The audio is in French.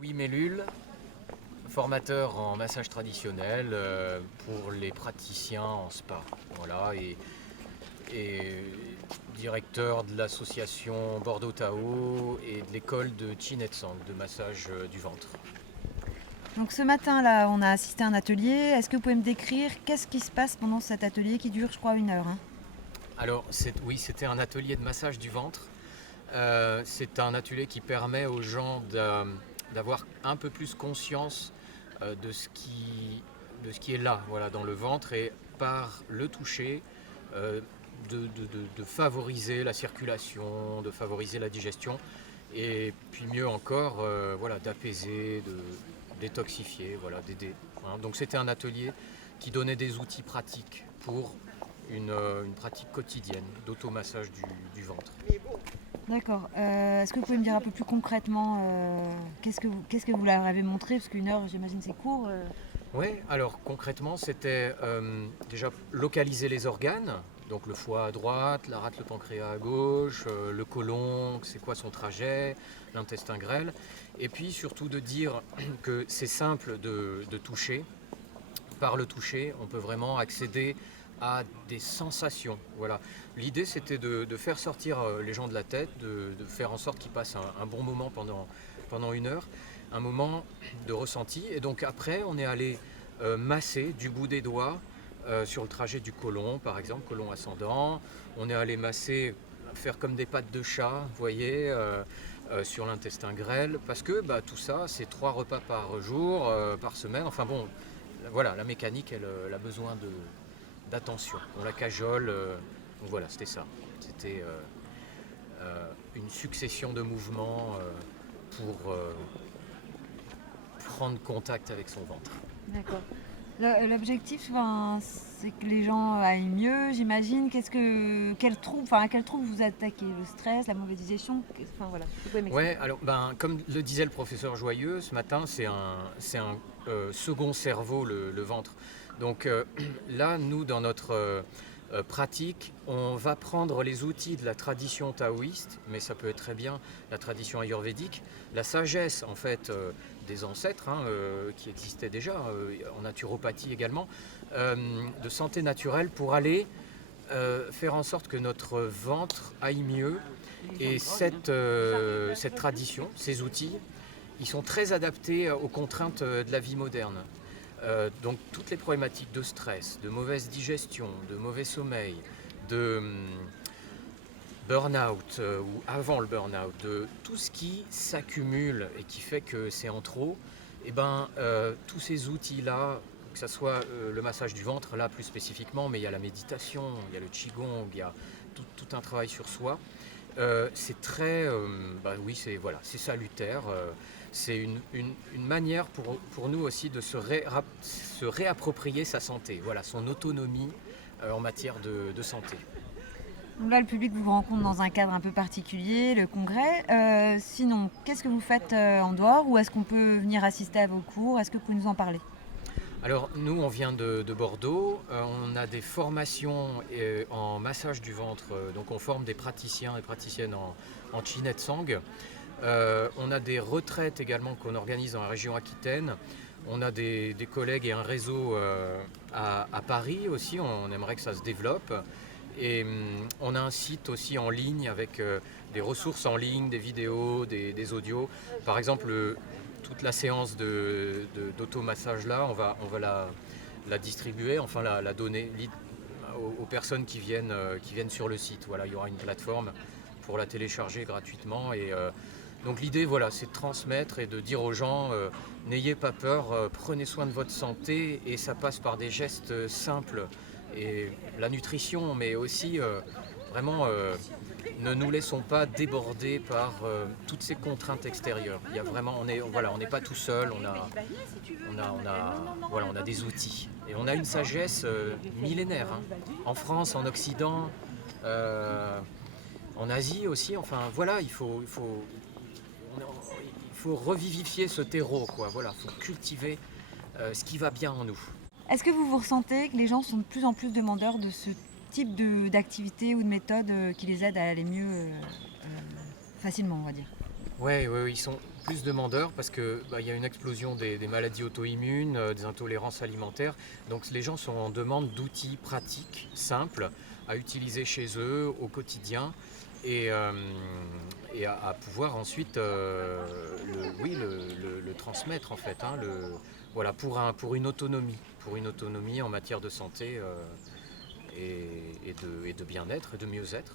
Oui, Mélule, formateur en massage traditionnel pour les praticiens en spa. Voilà, et directeur de l'association Bordeaux Tao et de l'école de Chin et Tsang, de massage du ventre. Donc ce matin-là, on a assisté à un atelier. Est-ce que vous pouvez me décrire qu'est-ce qui se passe pendant cet atelier qui dure, je crois, 1 heure, hein? Alors, oui, c'était un atelier de massage du ventre. C'est un atelier qui permet aux gens d'avoir un peu plus conscience de ce qui est là, voilà, dans le ventre, et par le toucher, euh, de favoriser la circulation, de favoriser la digestion, et puis mieux encore, voilà, d'apaiser, de détoxifier, voilà, d'aider, hein. Donc c'était un atelier qui donnait des outils pratiques pour une pratique quotidienne d'automassage du ventre. D'accord. Est-ce que vous pouvez me dire un peu plus concrètement qu'est-ce que vous leur avez montré? Parce qu'1 heure, j'imagine, c'est court. Oui, alors concrètement, c'était déjà localiser les organes, donc le foie à droite, la rate, le pancréas à gauche, le côlon, c'est quoi son trajet, l'intestin grêle, et puis surtout de dire que c'est simple de toucher. Par le toucher, on peut vraiment accéder à des sensations. Voilà. L'idée, c'était de faire sortir les gens de la tête, de faire en sorte qu'ils passent un bon moment pendant 1 heure, un moment de ressenti. Et donc après, on est allé masser du bout des doigts sur le trajet du côlon, par exemple, côlon ascendant. On est allé masser, faire comme des pattes de chat, vous voyez, sur l'intestin grêle, parce que bah, tout ça, c'est 3 repas par jour, par semaine. Enfin bon, voilà, la mécanique, elle a besoin d'attention. On la cajole. Donc voilà, c'était ça. C'était une succession de mouvements pour prendre contact avec son ventre. D'accord. L'objectif, enfin, c'est que les gens aillent mieux, j'imagine. À quel trouble vous attaquez? Le stress, la mauvaise digestion? Enfin voilà, vous pouvez m'expliquer. Ouais, alors ben, comme le disait le professeur Joyeux ce matin, c'est un second cerveau, le ventre. Donc là, nous, dans notre pratique, on va prendre les outils de la tradition taoïste, mais ça peut être très bien la tradition ayurvédique, la sagesse en fait des ancêtres, hein, qui existaient déjà en naturopathie également, de santé naturelle pour aller faire en sorte que notre ventre aille mieux. Et cette tradition, ces outils, ils sont très adaptés aux contraintes de la vie moderne. Donc toutes les problématiques de stress, de mauvaise digestion, de mauvais sommeil, de burn-out ou avant le burn-out, de tout ce qui s'accumule et qui fait que c'est en trop, et ben, tous ces outils-là, que ce soit le massage du ventre, là plus spécifiquement, mais il y a la méditation, il y a le qigong, il y a tout un travail sur soi. C'est très, bah oui, c'est salutaire. C'est une manière pour nous aussi de se réapproprier sa santé, voilà, son autonomie en matière de santé. Donc là, le public vous rencontre dans un cadre un peu particulier, le congrès. Sinon, qu'est-ce que vous faites en dehors, ou est-ce qu'on peut venir assister à vos cours? Est-ce que vous pouvez nous en parler? Alors nous, on vient de Bordeaux, on a des formations en massage du ventre, donc on forme des praticiens et praticiennes en Chin et Tsang. On a des retraites également qu'on organise dans la région Aquitaine. On a des collègues et un réseau à Paris aussi, on aimerait que ça se développe. Et on a un site aussi en ligne avec des ressources en ligne, des vidéos, des audios. Par exemple, toute la séance d'automassage là, on va la distribuer, enfin la donner aux personnes qui viennent sur le site. Voilà, il y aura une plateforme pour la télécharger gratuitement. Et donc l'idée, voilà, c'est de transmettre et de dire aux gens, n'ayez pas peur, prenez soin de votre santé, et ça passe par des gestes simples. Et la nutrition, mais aussi vraiment ne nous laissons pas déborder par toutes ces contraintes extérieures. Il y a vraiment, on n'est pas tout seul, voilà, on a des outils. Et on a une sagesse millénaire, hein. En France, en Occident, euh, en Asie aussi. Enfin voilà, il faut revivifier ce terreau, quoi. Voilà, il faut cultiver ce qui va bien en nous. Est-ce que vous ressentez que les gens sont de plus en plus demandeurs de ce type d'activité ou de méthode qui les aide à aller mieux facilement, on va dire? Ouais, ouais, ouais, ils sont plus demandeurs parce que il y a une explosion des maladies auto-immunes, des intolérances alimentaires. Donc les gens sont en demande d'outils pratiques, simples, à utiliser chez eux au quotidien et, euh, et à pouvoir ensuite oui, le transmettre en fait. Hein, voilà, pour une autonomie en matière de santé et de bien-être et de mieux-être.